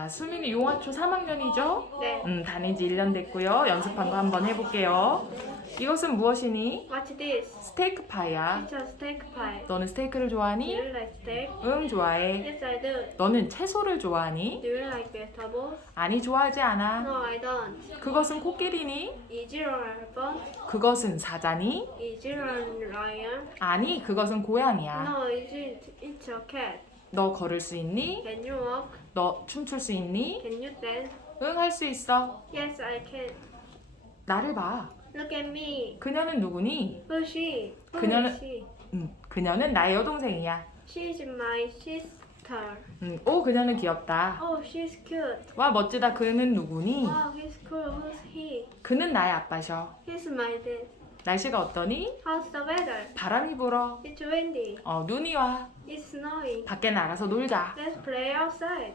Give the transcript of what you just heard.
자, 수민이 용화초 3학년이죠? 네. 음, 다닌 지 1년 됐고요. 연습한 거 한번 해볼게요. 이것은 무엇이니? What's this? 스테이크 파이야. It's a steak pie. 너는 스테이크를 Do 좋아하니? you like steak? 응, 좋아해. Yes, I do. 너는 채소를 좋아하니? Do you like vegetables? 아니, 좋아하지 않아. No, I don't. 그것은 코끼리니? Is it an elephant? 그것은 사자니? Is it an lion? 아니, 그것은 고양이야. No, is it? It's a cat. 너 걸을 수 있니? Can you walk? 너 춤출 수 있니? Can you dance? 응, 할 수 있어. Yes, I can. 나를 봐. Look at me. 그녀는 누구니? Who's she? Who 그녀는- is she? 응, 그녀는 나의 여동생이야. She's my sister. 응, 오, 그녀는 귀엽다. Oh, she's cute. 와, 멋지다. 그는 누구니? Wow, he's cool. Who's he? 그는 나의 아빠셔. He's my dad. 날씨가 어떠니? How's the weather? 바람이 불어. It's windy. 어, 눈이 와. It's snowing. 밖에 나가서 놀자. Let's play outside.